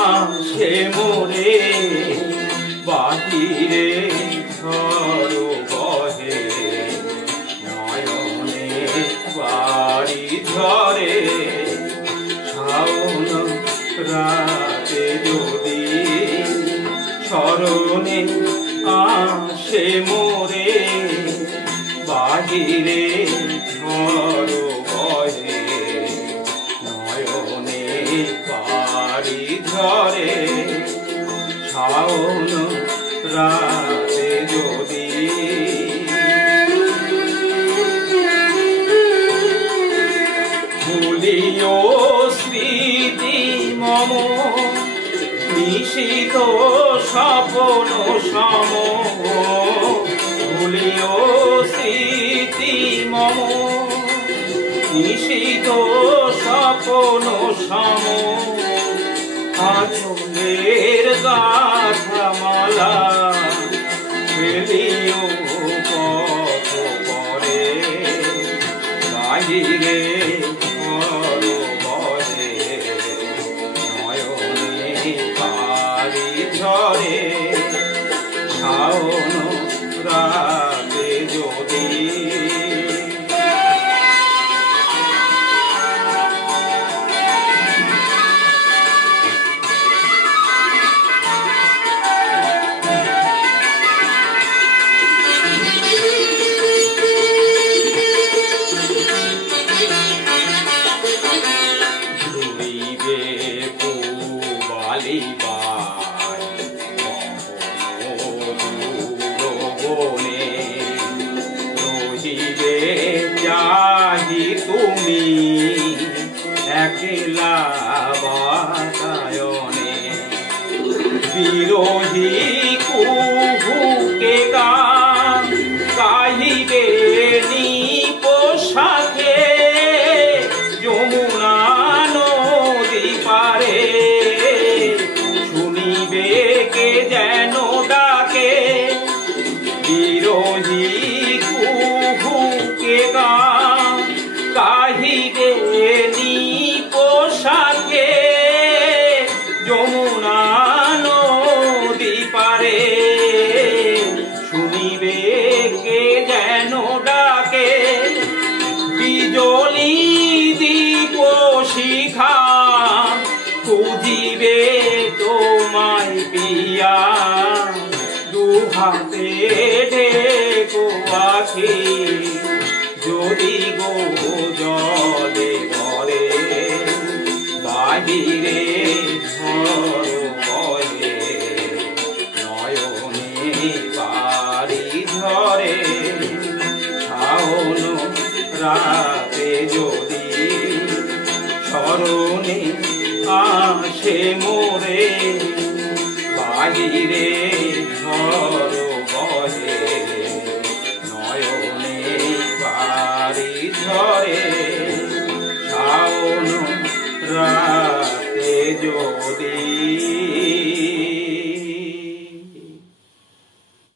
আসে মোরে বাহিরে ঝড় বহে নয়নে বাড়ি ঝরে শাওন রাতে যদি স্মরণে আসে মোরে বাহিরে ঝড় বহে নয়নে বাড়ি ঝরে শাওন রাতে যদি ভুলিও স্মৃতি মম নিশিত স্বপ্ন সম ভুলিও স্মৃতি মম নিশিত স্বপ্ন সম আঁচলের গাঁথামালা ফেলিও পথ পরে বাহিরে ঝড় বহে নয়নে বাড়ি ঝরে শাওন রাতে যদি রহিবে চাহি তুমি একলা বাতায়নে বিরোহী কুহুকে গান গাহিবে পোশাকে যমুনা নদী পারে শুনিবে কে যেন ডাকে বিরোহী কুহুকে গান গাহিবে পোশাকে যমুনা নদী পারে শুনিবে কে যেন ডাকে বিজলি দীপ শিখা খুঁজিবে তোমায় পিয়া দুহাতে ঢেকো আখি যদি গো জলে ভরে বাহিরে ঝড় বহে নয়নে বাড়ি ঝরে শাওন রাতে যদি স্মরণে আসে মোরে বাহিরে ঝড় বহে নয়নে বাড়ি ঝরে শাওন রাতে যদি